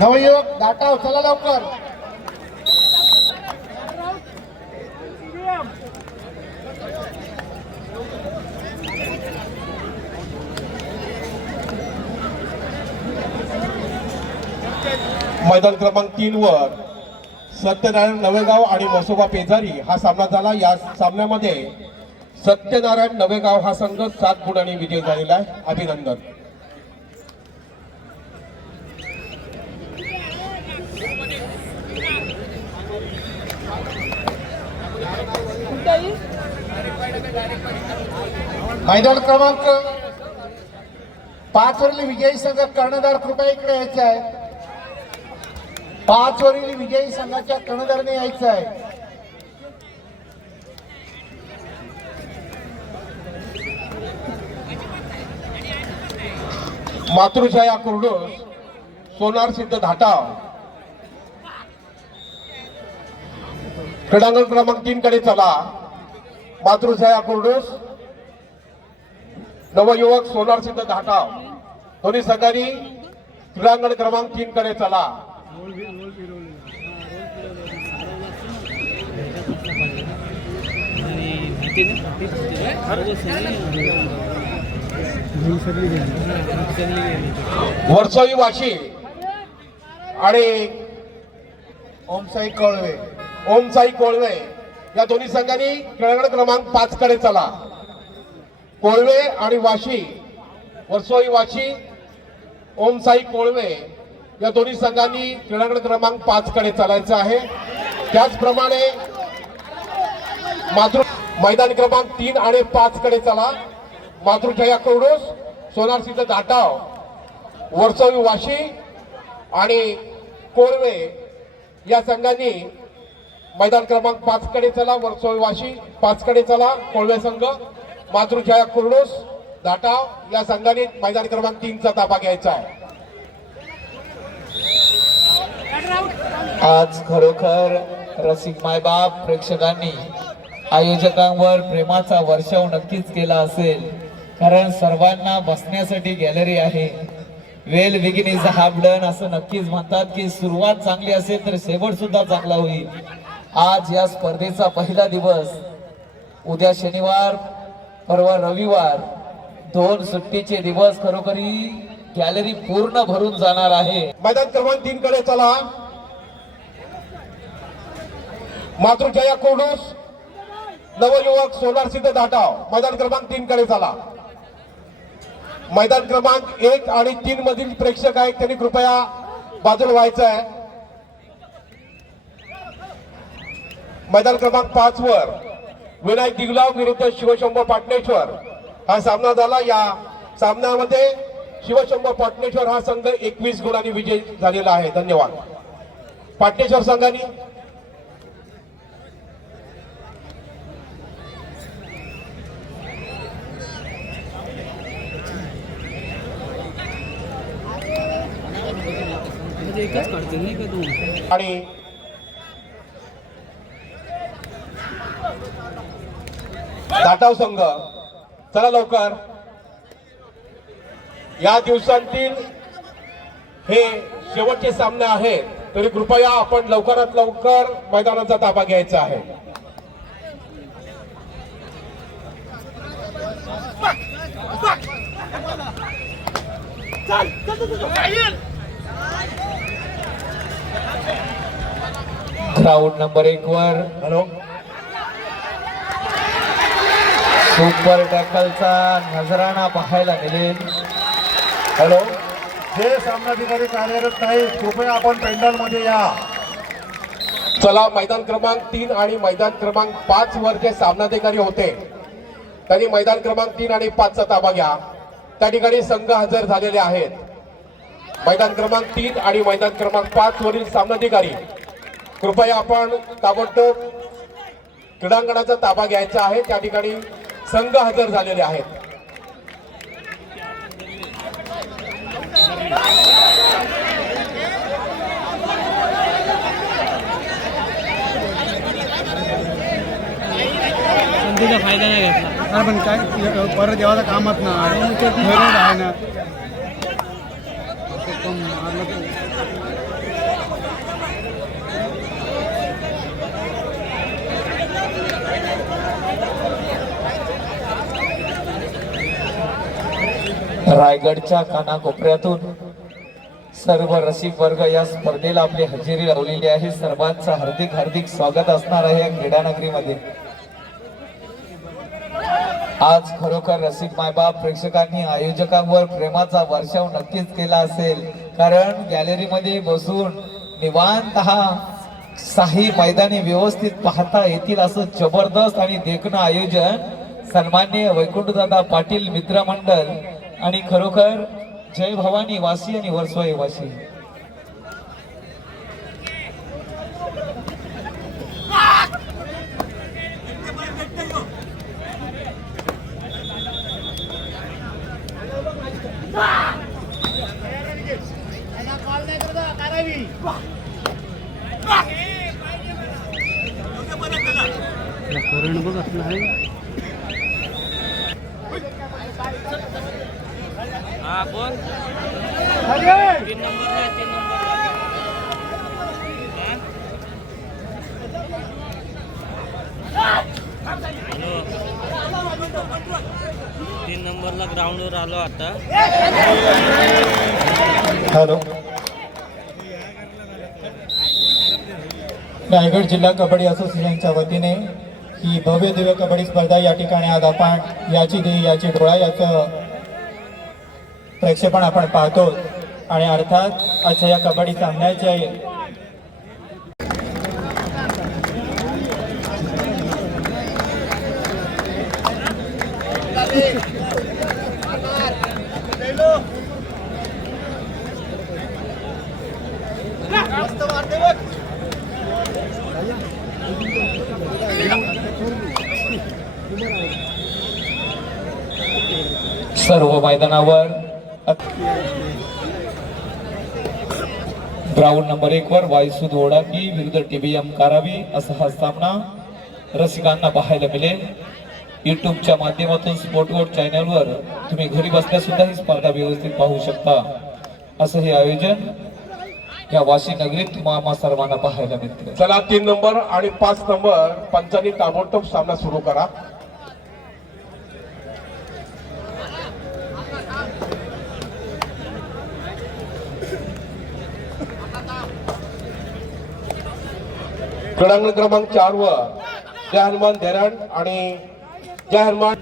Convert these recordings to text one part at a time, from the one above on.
नवयुवक दाटाव चला लवकर. मैदान क्रमांक तीन वर सत्यनारायण नवेगाव आणि मसोबा पेजारी हा सामना झाला. या सामन्यामध्ये सत्यनारायण नवेगाव हा संघ सात गुणांनी विजय झालेला आहे. अभिनंदन. मैदान क्रमांक पाच वरील विजयी संघ कर्णधार कृपया इकडे यायचा आहे. पाच वरील विजयी संघाच्या कर्णधारने यायचं आहे. मातृछाया कुर्डोस सोनार सिद्ध धाटाव. क्रीडांगण क्रमांक तीन कडे चला. मातृछाया कुर्डूस नवयुवक सोनार सिद्ध धाटाव दोन्ही संघांनी क्रीडांगण क्रमांक तीन कडे चला. वर्सोई वाशी आणि ओमसाई कळवे. ओमसाई कोळवे. या दोन्ही संघांनी क्रीडांगण क्रमांक पाच कडे चला. कोळवे आणि वाशी वर्सोई वाशी ओमसाई कोळवे या दोन्ही संघांनी क्रीडांगण क्रमांक पाच कडे चालायचं आहे. त्याचप्रमाणे मातृ मैदान क्रमांक तीन आणि पाच कडे चला. मातृछाया कौडूस सोनारसीचं दाटाव वर्सोई वाशी आणि कोळवे या संघांनी मैदान क्रमांक पाच कडे चला वर्सोई वाशी. पाच कडे चला कोळवे संघ. मातृछाया कुर्डूस दाटाव. या संघाने मैदान क्रमांक तीनचा ताबा घ्यायचा आहे. आज खरोखर रसिक मायबाप प्रेक्षकांनी आयोजकांवर प्रेमाचा वर्षाव नक्कीच केला असेल. कारण सर्वांना बसण्यासाठी गॅलरी आहे. वेल बिगिन इज हाफ असं नक्कीच म्हणतात की सुरुवात चांगली असेल तर शेवट सुद्धा चांगला होईल. आज या स्पर्धेचा पहिला दिवस. उद्या शनिवार परवा रविवार. दोन सुट्टीचे दिवस खरोखरी गॅलरी पूर्ण भरून जाणार आहे. मैदान क्रमांक तीन कडे चला. मातृछाया कोडूस नवयुवक सोनार सिद्ध दाटाव. मैदान क्रमांक तीन कडे चला. मैदान क्रमांक एक आणि तीन मधील प्रेक्षक आहेत त्यांनी कृपया बाजूला व्हायचं आहे मैदान क्रमांक पाच वर विनायक दिगलाव विरुद्ध शिवशंभर पाटणेश्वर. हा सामना झाला. या सामन्यामध्ये शिवशंभर पाटणेश्वर हा संघ एकवीस गुणांनी विजय झालेला आहे. धन्यवाद. पाटणेश्वर संघाने आणि दाटाव संघ. चला लवकर. या दिवसांतील हे शेवटचे सामने आहेत तरी कृपया आपण लवकरात लवकर मैदानाचा ताबा घ्यायचा आहे. ग्राउंड नंबर एक वर. हॅलो सुपर टॅकलचा नजराणा पाहायला मिळेल हॅलो? जे सामनाधिकारी कार्यरत नाही कृपया आपण पेंडलमध्ये या. चला मैदान क्रमांक तीन आणि मैदान क्रमांक पाच वर जे सामनाधिकारी होते त्यांनी मैदान क्रमांक तीन आणि पाचचा ताबा घ्या. त्या ठिकाणी संघ हजर झालेले आहेत. मैदान क्रमांक तीन आणि मैदान क्रमांक पाच वरील सामनाधिकारी कृपया आपण ताबडतोब क्रीडांगणाचा ताबा घ्यायचा आहे. त्या ठिकाणी संघ हजर झालेले आहेत. संधीचा फायदा नाही घेतला. पण काय परत देवाचा कामात ना. आहे ना रायगडच्या कानाकोपऱ्यातून सर्व रसिक वर्ग या स्पर्धेला आपली हजेरी लावलेली आहे. सर्वांचं हार्दिक हार्दिक स्वागत असणार आहे या क्रीडानगरीमध्ये. आज खरोखर रसिक मायबाप प्रेक्षकांनी आयोजकांवर प्रेमाचा वर्षाव नक्कीच केला असेल. कारण गॅलरीमध्ये बसून निवांत हा साही मैदानी व्यवस्थित पाहता येतील असं जबरदस्त आणि देखणं आयोजन सन्मान्य वैकुंठदादा पाटील मित्रमंडळ आणि खरोखर जय भवानी वासी आणि वर्सवाई वासी. करण बघ. आपलं आहे. हा बोल. तीन तीन नंबरला ग्राउंडवर आलो आता. हॅलो. रायगड जिल्हा कबड्डी असोसिएशनच्या वतीने ही भव्य दिव्य कबड्डी स्पर्धा या ठिकाणी आज आपण याची देही याची डोळा याचं प्रक्षेपण आपण पाहतो आणि अर्थात आजच्या या कबड्डी सामन्याचे सर्व मैदानावर ग्राउंड नंबर एक वर वायसुद ओढाकी विरुद्ध टीबीएम कारावी असा हा सामना रसिकांना पाहायला मिळेल. युट्यूबच्या माध्यमातून स्पोर्ट वोट चॅनलवर तुम्ही घरी बसल्या सुद्धा ही स्पर्धा व्यवस्थित पाहू शकता. असं हे आयोजन या वाशी नगरीत मामा सर्वांना पाहायला मिळते चला तीन नंबर आणि पाच नंबर पंचांनी ताबडतोब सामना सुरू करा. क्रीडांगण क्रमांक चार वर जय हनुमान धरण आणि जय हनुमान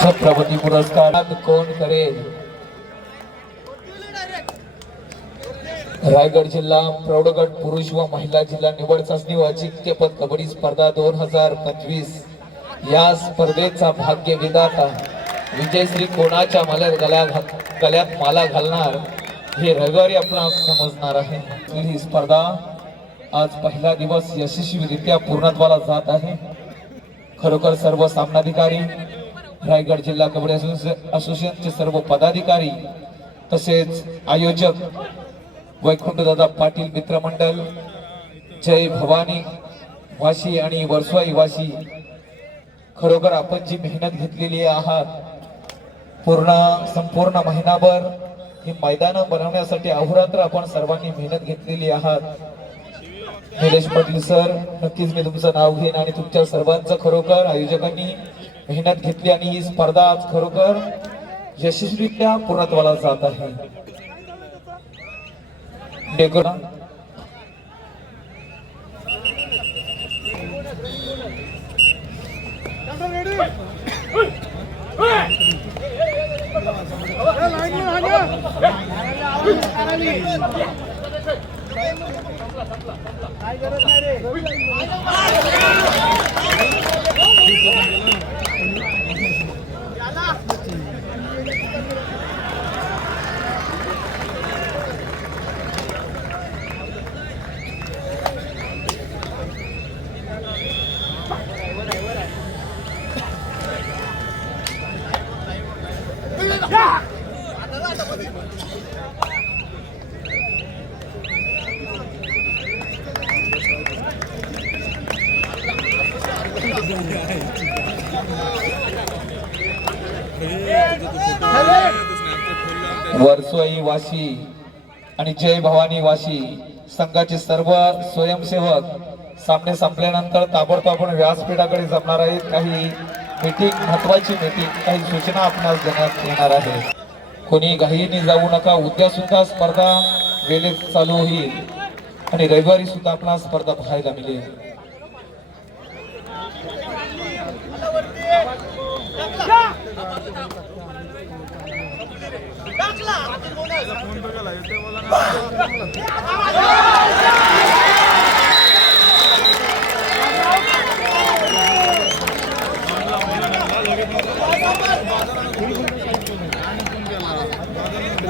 छत्रपती पुरस्कार कोण करेल रायगड जिल्हा प्रौढगट पुरुष व महिला जिल्हा निवड चाचणी व अजिंक्यपद कबड्डी स्पर्धा दोन हजार पंचवीस. या स्पर्धेचा भाग्य विधाता विजयश्री कोणाच्या माल्यात गल्या गल्यात माला घालणार हे रविवारी आपला समजणार आहे. ही स्पर्धा आज पहिला दिवस यशस्वीरित्या पूर्णत्वाला जात आहे. खरोखर सर्व सामनाधिकारी रायगड जिल्हा कबड्डी असोसिएशनचे सर्व पदाधिकारी तसेच आयोजक वैकुंठदादा पाटील मित्रमंडळ जय भवानी वाशी आणि वर्सवाई वाशी. खरोखर आपण जी मेहनत घेतलेली आहात पूर्ण संपूर्ण महिनाभर ही मैदानं बनवण्यासाठी अहोरात्र आपण सर्वांनी मेहनत घेतलेली आहात निलेश पाटील सर नक्कीच मी तुमचं नाव घेईन आणि तुमच्या सर्वांचं खरोखर आयोजकांनी मेहनत घेतली आणि ही स्पर्धा आज खरोखर यशस्वीरित्या पूर्णत्वाला जात आहे. डेकोर काय गरज नाही रे. वाशी आणि जय भवानी वाशी संघाचे सर्व स्वयंसेवक सामने संपल्यानंतर ताबडतोब व्यासपीठाकडे जमणार आहेत. काही मीटिंग महत्वाची मीटिंग काही सूचना आपणास देण्यात येणार आहे कोणी घाईने जाऊ नका उद्या सुद्धा स्पर्धा वेळेत चालू होईल आणि रविवारी सुद्धा आपणास स्पर्धा पाहायला मिळेल.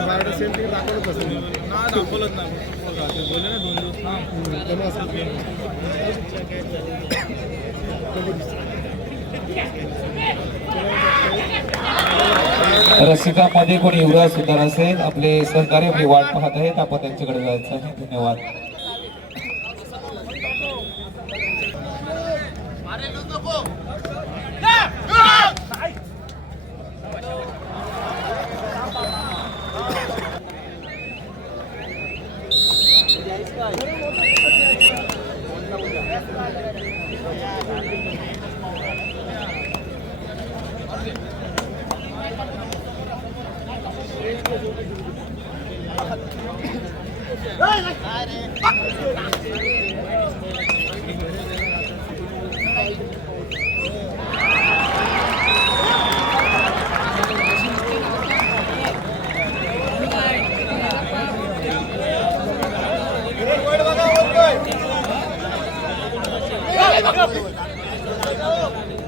बायोडा फोन तिकडे दाखवलंच असेल ना दाखवलंच नाही ते बोलले ना दोन दिवस हां रसिकामध्ये कोणी युवराज सुद्धा असेल आपले सहकारी आपली वाट पाहत आहेत आपण त्यांच्याकडे जायचं आहे. धन्यवाद. Go!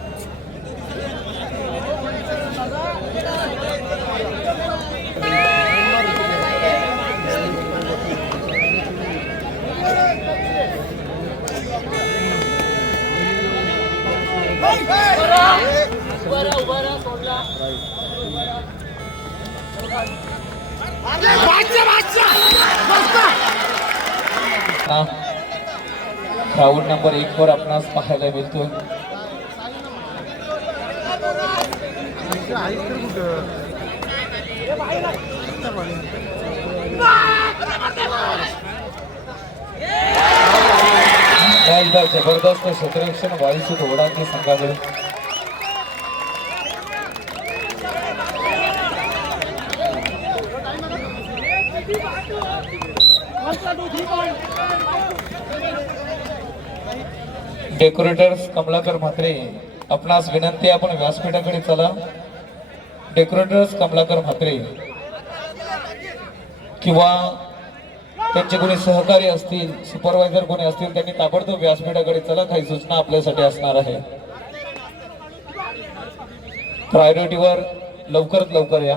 राऊंड नंबर एक वर आपणास पाहायला मिळतोय. आहेच जबरदस्त क्षेत्ररक्षण वायुसूत ओढांची संघाकडून डेकोरेटर्स कमलाकर म्हात्रे आपणास विनंती आहे, आपण व्यासपीठाकडे चला. डेकोरेटर्स कमलाकर म्हात्रे. किंवा त्यांचे कोणी सहकारी असतील सुपरवायझर कोणी असतील त्यांनी ताबडतोब व्यासपीठाकडे चला काही सूचना आपल्यासाठी असणार आहे. प्रायोरिटीवर लवकरात लवकर या.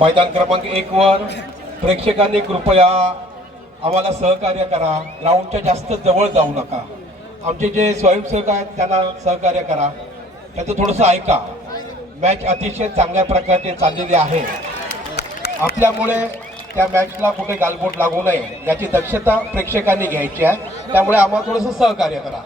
मैदान क्रमांक एक वर प्रेक्षकांनी कृपया आम्हाला सहकार्य करा. ग्राउंडच्या जास्त जवळ जाऊ नका. आमचे जे स्वयंसेवक आहेत त्यांना सहकार्य करा. त्याचं थोडंसं ऐका. मॅच अतिशय चांगल्या प्रकारे चाललेली आहे. आपल्यामुळे त्या मॅचला कुठे गालबोट लागू नये याची दक्षता प्रेक्षकांनी घ्यायची आहे. त्यामुळे आम्हाला थोडंसं सहकार्य करा.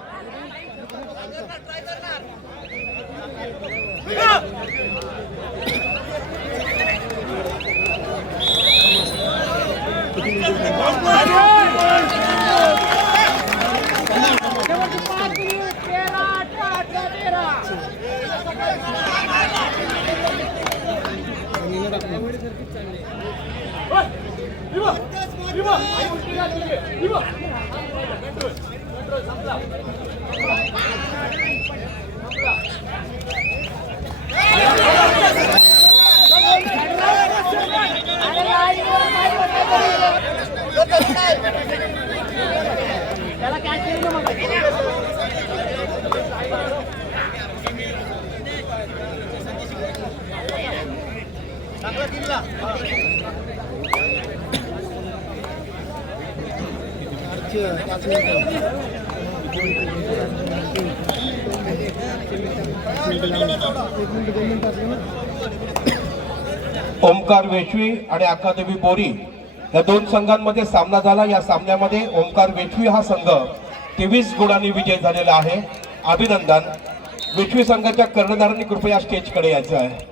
Look at that! ओमकार वेशवी आणि अकादमी बोरी या दोन संघांमध्ये सामना झाला. या सामन्यामध्ये ओमकार वेठवी हा संघ तेवीस गुणांनी विजय झालेला आहे. अभिनंदन. वेठवी संघाच्या कर्णधारांनी कृपया स्टेजकडे यायचं आहे.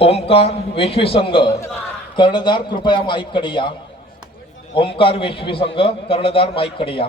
ओमकार वेशवी संघ कर्णधार कृपया माईककडे या. ओमकार वेशवी संघ कर्णधार माईककडे या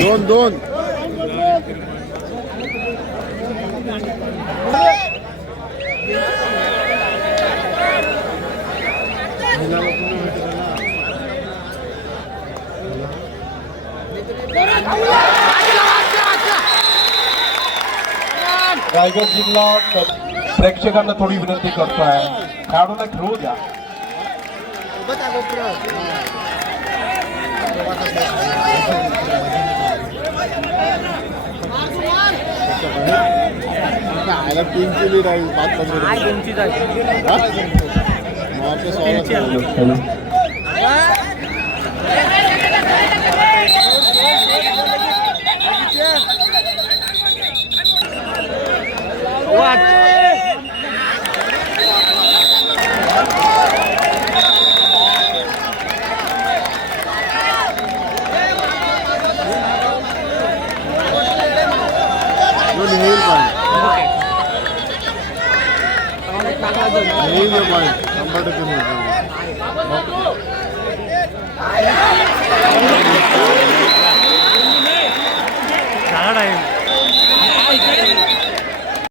दोन दोन रायगड जिल्हा क- प्रेक्षकांना थोडी विनंती करतोय खेळाडूंना खेळू द्या आयला टीमची लीड आहे पाच पंधरा होईल